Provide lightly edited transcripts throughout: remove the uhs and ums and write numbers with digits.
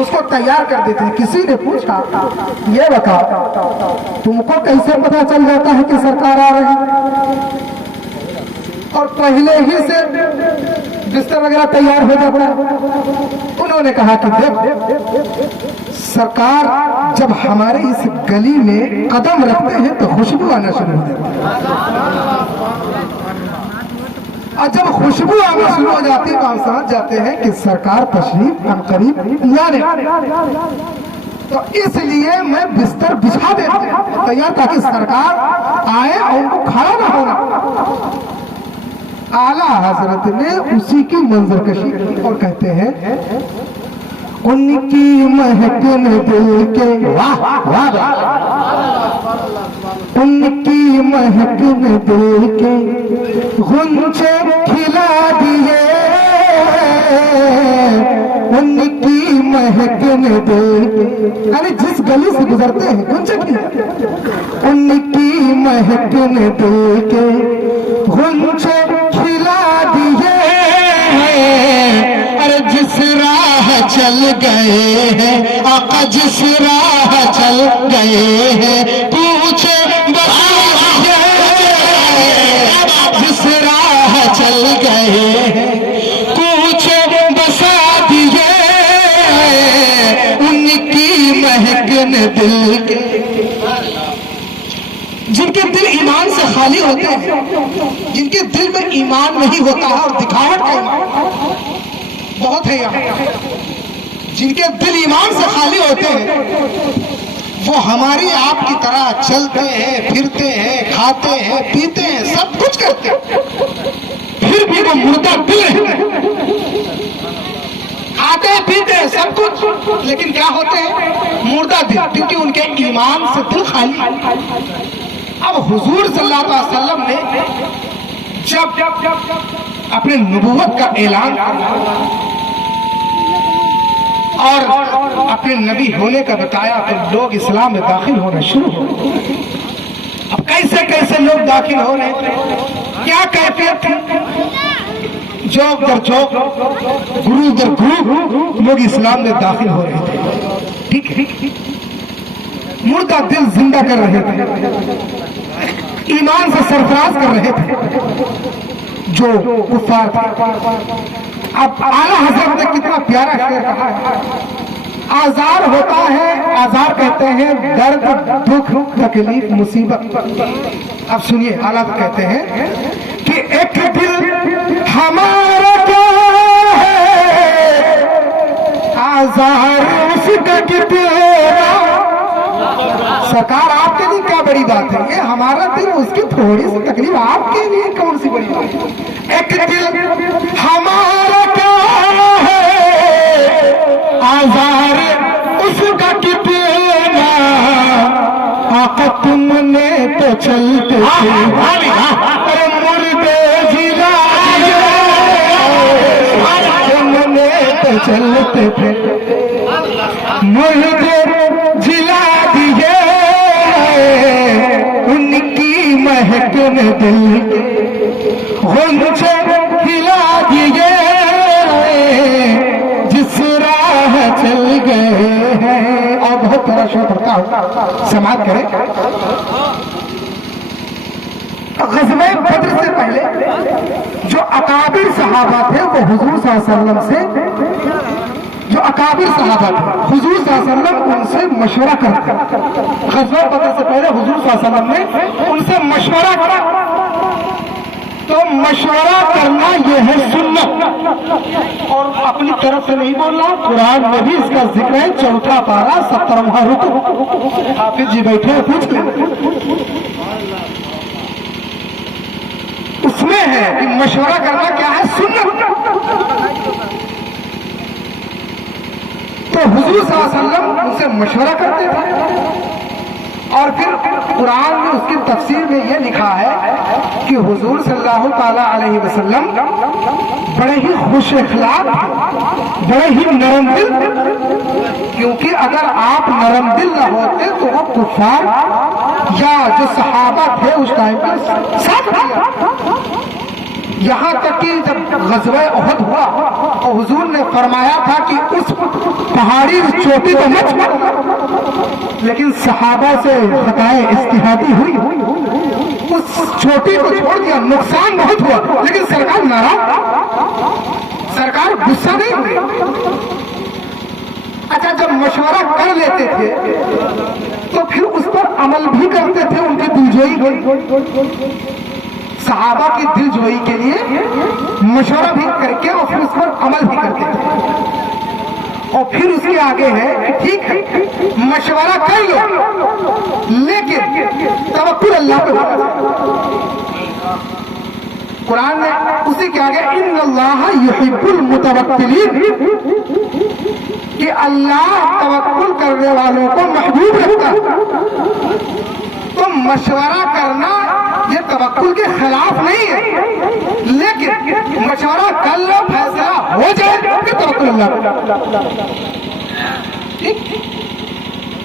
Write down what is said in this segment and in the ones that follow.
اس کو تیار کر دیتے ہیں. کسی نے پوچھا یہ بتا تم کو کیسے پتا چل جاتا ہے کہ سرکار آ رہی ہے؟ اور پہلے ہی سے بستر وغیرہ تیار ہو جاتا ہے. انہوں نے کہا کہ دیکھ سرکار جب ہمارے اس گلی میں قدم رکھتے ہیں تو خوشبو آنا شروع ہو جاتی ہے, اور جب خوشبو آنا شروع ہو جاتی ہے تو ہم سمجھ جاتے ہیں کہ سرکار تشریف عنقریب لانے. تو اس لیے میں بستر بچھا دیتا ہوں تیار تاکہ سرکار آئے اور ان کو کھڑا نہ ہونا. اعلیٰ حضرت نے اسی کی منظر کشی کی اور کہتے ہیں ان کی مہک نے دل کے ان کی مہک نے دل کے غنچے کھلا دیے, ان کی مہک نے دل کے ارے جس گلی سے گزرتے ہیں غنچے کھلا, ان کی مہک نے دل کے غنچے کھلا دیے. ارے جس راہ چل گئے ہیں آقا جس راہ چل گئے ہیں پوچھے جس راہ چل گئے ہیں پوچھے بسا دیے, ان کی مہک نے دل کے جن کے دل ایمان سے خالی ہوتے ہیں, جن کے دل میں ایمان نہیں ہوتا ہے اور دکھاوٹ کا ایمان بہت ہے یہاں, جن کے دل ایمان سے خالی ہوتے ہیں وہ ہماری آپ کی طرح چلتے ہیں پھرتے ہیں کھاتے ہیں پیتے ہیں سب کچھ کرتے ہیں, پھر بھی وہ مردہ دل ہے. کھاتے ہیں پیتے ہیں سب کچھ لیکن کیا ہوتے ہیں مردہ دل, کیونکہ ان کے ایمان سے دل خالی. اب حضور صلی اللہ علیہ وسلم نے جب اپنے نبوت کا اعلان اور اپنے نبی ہونے کا بتایا تو لوگ اسلام میں داخل ہونا شروع ہو. اب کیسے کیسے لوگ داخل ہو رہے تھے, کیا کیفیت تھی, چوک در چوک گرو در گرو لوگ اسلام میں داخل ہو رہے تھے. ٹھیک ہے, مردہ دل زندہ کر رہے تھے, ایمان سے سرفراز کر رہے تھے جو کفار تھے. اب اعلیٰ حضرت نے کتنا پیارا شعر کہا ہے, آزار ہوتا ہے, آزار کہتے ہیں درد دکھ تکلیف مصیبت. اب سنیے اعلیٰ کہتے ہیں کہ ایک دل ہمارا کیا ہے آزار اس کا کتنا. سرکار آپ کے لیے کیا بڑی بات ہے, یہ ہمارا دل اس کی تھوڑی سی تکلیف آپ کے لیے کون سی بڑی بات ہے. ایک دل ہمارا کیا ہے آزار اس کا کتنا, آقا تم نے تو چلتے تھے مردے جلا تم نے تو چلتے تھے مردے جلا دیے, ان کی مہک نے دل غنچے کھلا دیے, جس راہ چل گئے ہیں. اور بہت بڑا شعر پڑھتا ہوں سماعت کریں. غزوہ بدر سے پہلے جو اکابر صحابہ تھے وہ حضور صلی اللہ علیہ وسلم سے جو اکابر صحابہ تھے حضور صلی اللہ علیہ وسلم ان سے مشورہ کرتے. غزوہ بدر سے پہلے حضور صلی اللہ علیہ وسلم نے ان سے مشورہ کیا. تو مشورہ کرنا یہ ہے سنت, اور اپنی طرف سے نہیں بولنا. قرآن میں بھی اس کا ذکر ہے, 4 پارہ 17واں رکو. حافظ جی بیٹھے ہیں پوچھ لیں, اس میں ہے کہ مشورہ کرنا کیا ہے سنت. تو حضور صلی اللہ علیہ وسلم ان سے مشورہ کرتے تھے, اور پھر قرآن میں اس کی تفسیر میں یہ لکھا ہے کہ حضور صلی اللہ تعالی علیہ وسلم بڑے ہی خوش اخلاق, بڑے ہی نرم دل, کیونکہ اگر آپ نرم دل نہ ہوتے تو وہ کفار یا جو صحابہ تھے اس ٹائم پر ساتھ. یہاں تک کہ جب غزوہ احد ہوا تو حضور نے فرمایا تھا کہ اس पहाड़ी चोटी तो मच, लेकिन सहाबा से खताए इज्तिहादी हुई, उस चोटी को छोड़ दिया, नुकसान बहुत हुआ, लेकिन सरकार नाराज, सरकार गुस्सा नहीं हुई। अच्छा, जब मशवरा कर लेते थे तो फिर उस पर अमल भी करते थे, उनकी दिलजोई, सहाबा की दिलजोई के लिए मशवरा भी करके और फिर उस पर अमल भी करते थे। और फिर उसके आगे है कि ठीक है मशवरा कर लो, लेकिन तवक्कुल अल्लाह पे होना चाहिए। कुरान ने उसी के आगे इन्नल्लाह युहिब्बुल मुतवक्किलीन, कि अल्लाह तवक्कुल करने वालों को महबूब रखता है। तो मशवरा करना ये तवक्कुल के खिलाफ नहीं है, लेकिन मशवरा कर लो, फैसला हो जाए फिर तवक्कुल अल्लाह।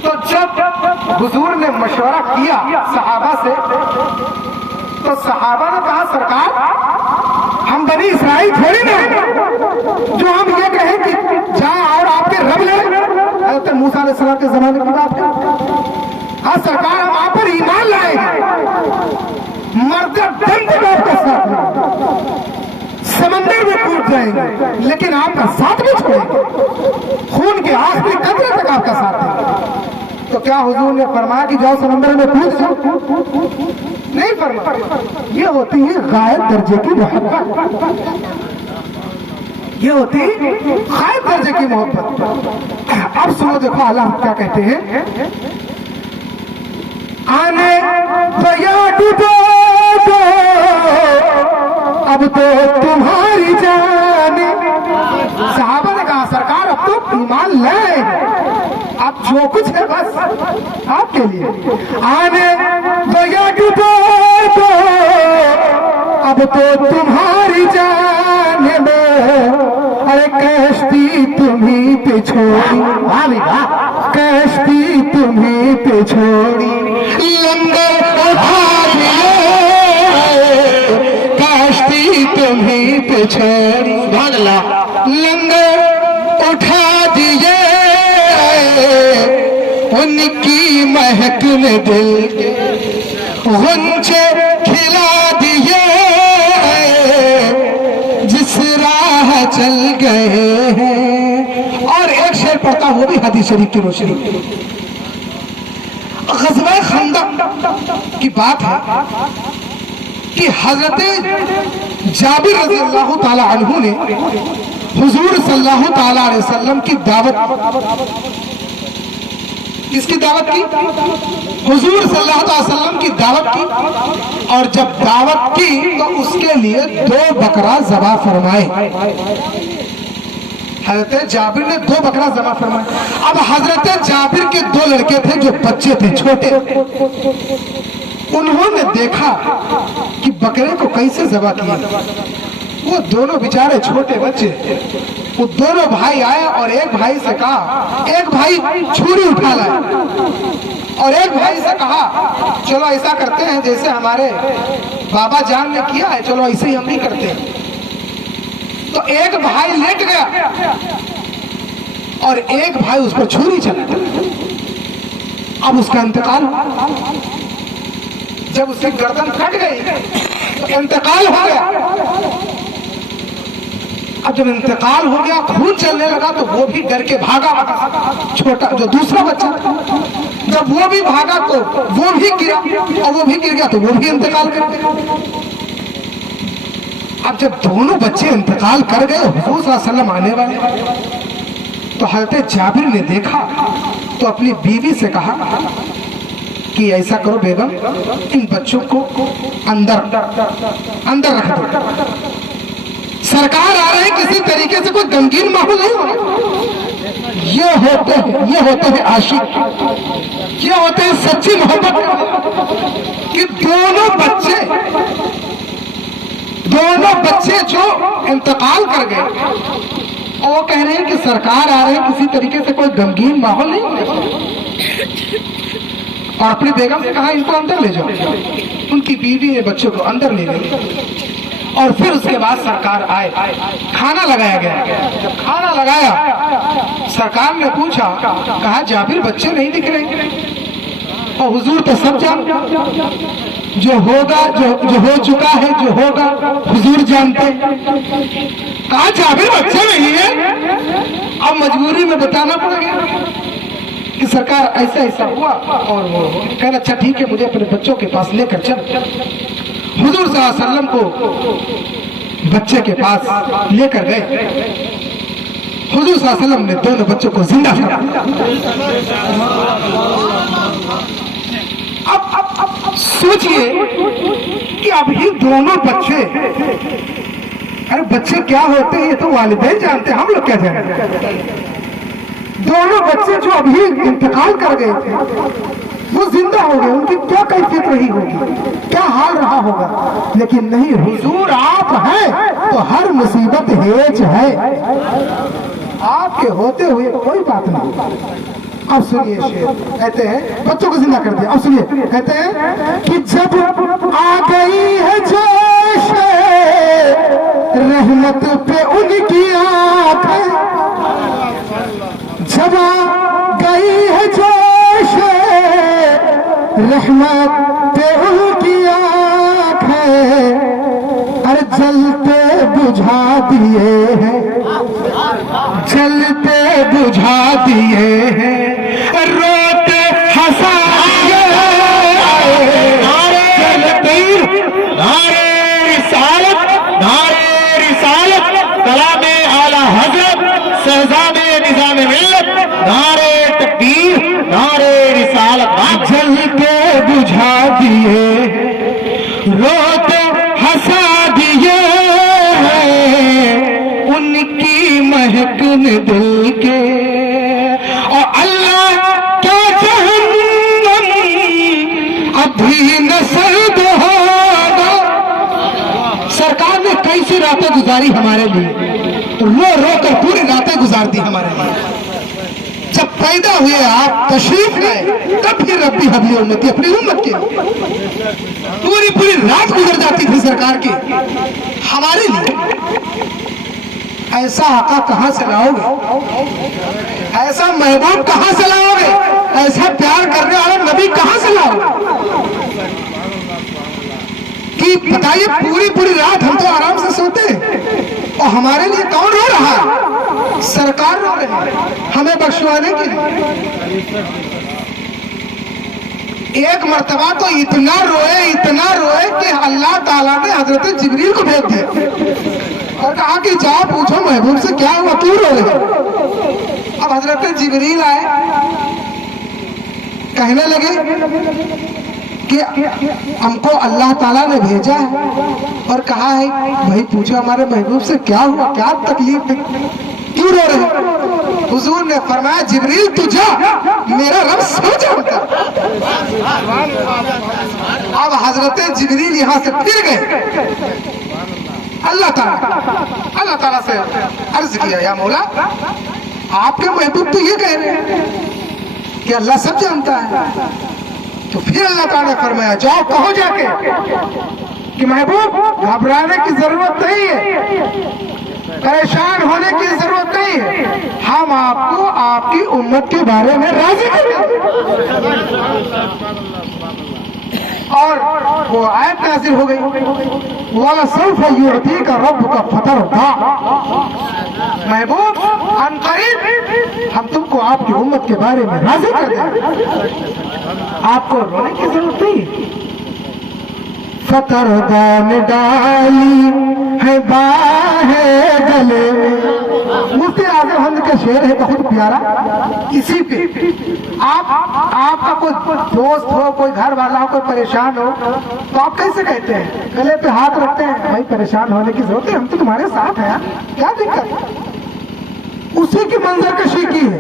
तो जब हुजूर ने मशवरा किया सहाबा से, तो सहाबा ने कहा सरकार हम बनी इसराइल थोड़ी ना जो हम ये कहें कि जाए और आपके रब ले। हज़रत मूसा अलैहिस्सलाम के जमाने की बात है। हाँ सरकार, हम आप पर ईमान लाएंगे, मरते दम तक आपका साथ देंगे, समंदर में कूद जाएंगे, लेकिन आपका साथ नहीं छोड़ेंगे, खून के आखिरी कतरे तक आपका साथ देंगे। तो क्या हुजूर ने फरमाया कि जाओ समंदर में कूद जाओ? नहीं फरमाया। ये होती है गायब दर्जे की मोहब्बत, ये होती गायब दर्जे की मोहब्बत। अब सुनो, देखो अल्लाह क्या कहते हैं, आने दया डूबो तो अब तो तुम्हारी जाने। सहाबा ने कहा सरकार अब तो ईमान लाए, अब जो कुछ है बस आपके लिए। आने दया डूबो तो अब तो तुम्हारी जाने में, अरे कश्ती तुम्हीं पे छोड़ी, कश्ती तुम्हीं पे छोड़ी, लंगर उठा दिए, कश्ती तुम्हीं पे छोड़ी, लंगर उठा दिए, उनकी महक में दिल के गुंजे खिला दिए, जिस राह चल गए हैं। और एक शेर पढ़ता हूं, भी हदीस शरीफ की रोशनी। ग़ज़वा खंदक की बात है कि हजरत जाबिर रज़ी अल्लाह ताला अन्हु ने हुजूर सल्लल्लाहु ताला अलैहि वसल्लम की दावत, किसकी दावत की? हुजूर सल्लल्लाहु अलैहि वसल्लम की दावत की। और जब दावत की तो उसके लिए 2 बकरा ज़बा फरमाए। हजरत जाबिर ने 2 बकरा ज़बा फरमाए। अब हजरत जाबिर के 2 लड़के थे जो बच्चे थे, छोटे। उन्होंने देखा कि बकरे को कैसे ज़बा किया। वो दोनों बेचारे छोटे बच्चे, वो दोनों भाई आए और एक भाई से कहा, एक भाई छुरी उठा लाए और एक भाई से कहा चलो ऐसा करते हैं जैसे हमारे बाबा जान ने किया है, चलो ऐसे ही हम भी करते हैं। तो एक भाई लेट गया और एक भाई उस पर छुरी चला। अब उसका इंतकाल हुआ। जब उसकी गर्दन कट गई तो इंतकाल हो गया। अब जब इंतकाल हो गया, खून चलने लगा, तो वो भी डर के भागा। छोटा जो दूसरा बच्चा, जब वो भी भागा तो वो भी गिरा, और वो भी गिर गया तो वो भी इंतकाल कर गया। अब जब दोनों बच्चे इंतकाल कर गए, हुजूर सल्लल्लाहु अलैहि वसल्लम आने वाले, तो हज़रत जाबिर ने देखा तो अपनी बीवी से कहा कि ऐसा करो बेगम, इन बच्चों को अंदर रख दो। सरकार आ रहे हैं, किसी तरीके से कोई गमगीन माहौल नहीं होना। ये होते हैं आशिक, ये होते हैं सच्ची मोहब्बत। कि दोनों बच्चे जो इंतकाल कर गए, और वो कह रहे हैं कि सरकार आ रहे हैं, किसी तरीके से कोई गमगीन माहौल नहीं होना। और अपनी बेगम से कहा इनको अंदर ले जाओ। उनकी बीवी ने बच्चों को अंदर ले गई। और फिर उसके बाद सरकार आए, खाना लगाया गया। जब खाना लगाया सरकार ने पूछा, कहा जाबिर बच्चे नहीं दिख रहे, और हुजूर तो सब जान, जो होगा जो हो चुका है, जो होगा हुजूर जानते। कहा जाबिर बच्चे नहीं है। अब मजबूरी में बताना पड़ गया कि सरकार ऐसा ऐसा हुआ, और वो कहना अच्छा ठीक है, मुझे अपने बच्चों के पास लेकर चल। हुजूर सल्लल्लाहु अलैहि वसल्लम को बच्चे के पास लेकर गए। हुजूर सल्लल्लाहु अलैहि वसल्लम ने दोनों बच्चों को जिंदा किया। अब सोचिए कि अब ये दोनों बच्चे, अरे बच्चे क्या होते हैं ये तो वालिदैन जानते हैं, हम लोग क्या जाने। दोनों बच्चे जो अभी इंतकाल कर गए थे वो जिंदा हो गए, उनकी क्या कैफियत रही होगी, क्या हाल रहा होगा। लेकिन नहीं, हुजूर आप हैं तो हर मुसीबत हेज है, आपके होते हुए कोई बात नहीं। अब सुनिए शेर, कहते हैं बच्चों को जिंदा कर दिया। अब सुनिए, कहते हैं कि जब आ गई है जोश रहमत पे उनकी आंखें, जब आ गई है जोश रहमत पे उनकी आंखें, अरे जलते बुझा दिए हैं, जलते बुझा दिए हैं, रोते हंसा दिए, नारे रिसालत, नारे रिसालत, कलामे आला हजरत, शहजादे निजाम मिल्लत, नारे तकबीर, नारे रिसालत, जलते बुझा दिए, रोते हंसा दिए, उनकी महकन दिल के, और अल्लाह क्या जहन्नम अभी न सर्द होगा। सरकार ने कैसी रातें गुजारी हमारे लिए, रो रो कर पूरी रातें गुजार दी हमारे लिए। जब पैदा हुए आप तशरीफ लाए, तब फिर रब्बी हबली उम्मती, अपनी उम्मत के पूरी पूरी रात गुजर जाती थी सरकार की हमारे लिए। ऐसा आका कहां से लाओगे, ऐसा महबूब कहां से लाओगे, ऐसा प्यार करने वाला नबी कहां से लाओगे। कि बताइए, पूरी पूरी रात हम तो आराम से सोते हैं और हमारे लिए कौन रो रहा है, सरकार रो रही है हमें बख्शवाने के लिए। एक मर्तबा तो इतना रोए कि अल्लाह ताला ने हजरत जिब्रील को भेज दिया और कहा कि जाओ पूछो महबूब से क्या हुआ, क्यों रो रहे हो। अब हजरत जिब्रील आए, कहने लगे कि हमको अल्लाह ताला ने भेजा है और कहा है भाई पूछो हमारे महबूब से क्या हुआ, क्या तकलीफ है, क्यों रो रहे। हुजूर ने फरमाया जिब्रील तू जा, मेरा रब सब जानता। अब हजरत जिब्रील यहाँ से फिर गए, अल्लाह ताला से अर्ज किया, या मौला आपके महबूब तो ये कह रहे हैं कि अल्लाह सब जानता है। तो फिर अल्लाह ताला ने फरमाया जाओ कहो जाके कि महबूब घबराने की जरूरत नहीं है, परेशान होने की जरूरत नहीं है, हम आपको आपकी उम्मत के बारे में राजी करेंगे। और वो आयत नाज़िल हो गई, वाला सौफ युअतीका रब्बुका फतरदा, महबूब अनकरीब हम तुमको आपकी उम्मत के बारे में राजी कर देंगे, आपको रोने की जरूरत नहीं। फतरदा ने डाली है बाहे गले में, मुफ्ती आजम हमद का शेर है बहुत प्यारा। इसी पे आपका कोई दोस्त हो, कोई घर वाला हो, कोई परेशान हो, तो आप कैसे कहते हैं, गले पे हाथ रखते हैं, भाई परेशान होने की जरूरत है, हम तो तुम्हारे साथ हैं, क्या दिक्कत। उसी की मंजर कशी की है,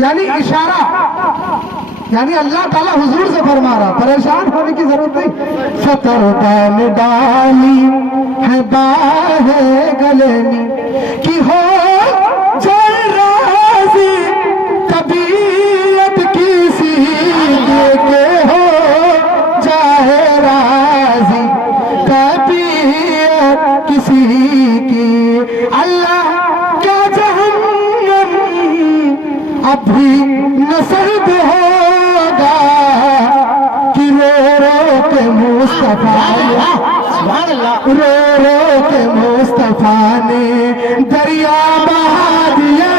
यानी इशारा, यानी अल्लाह ताला हुजूर से फरमा रहा परेशान होने की जरूरत नहीं। फतरदा ने डाली है बाहे गले में कि हो जाए राजी तबीयत किसी के हो जाए राजी तबीयत اب بھی نہ سرد ہوگا کہ رو رو کے مصطفیٰ رو رو کے مصطفیٰ نے دریا بہا دیے،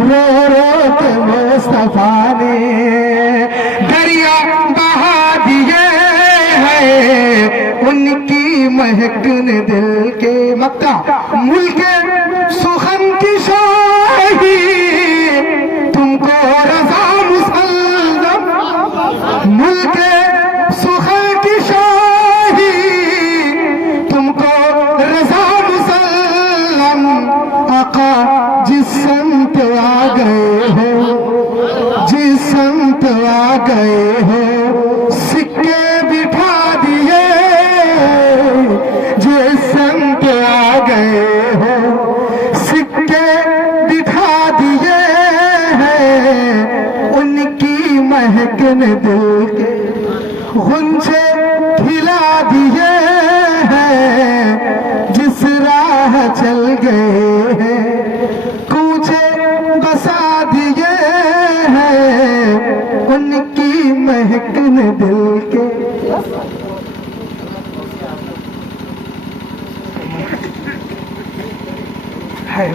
رو رو کے مصطفیٰ نے دریا بہا دیے ہیں، ان کی مہک نے دل کے مکہ ملک سخن کی شاہی تم کو رضا مسلم، ملک سخن کی شاہی تم کو رضا مسلم، آقا جس سمت آ گئے ہو، جس سمت آ گئے ہو سکے بٹھا دیے، جس سمت آ گئے ہو سکے بٹھا دیے ہیں، ان کی مہک نے دل کے غنچے کھلا دیے ہیں، جس راہ چل گئے ہیں کوچے بسا دیے ہیں، ان کی مہک نے دل کے ہے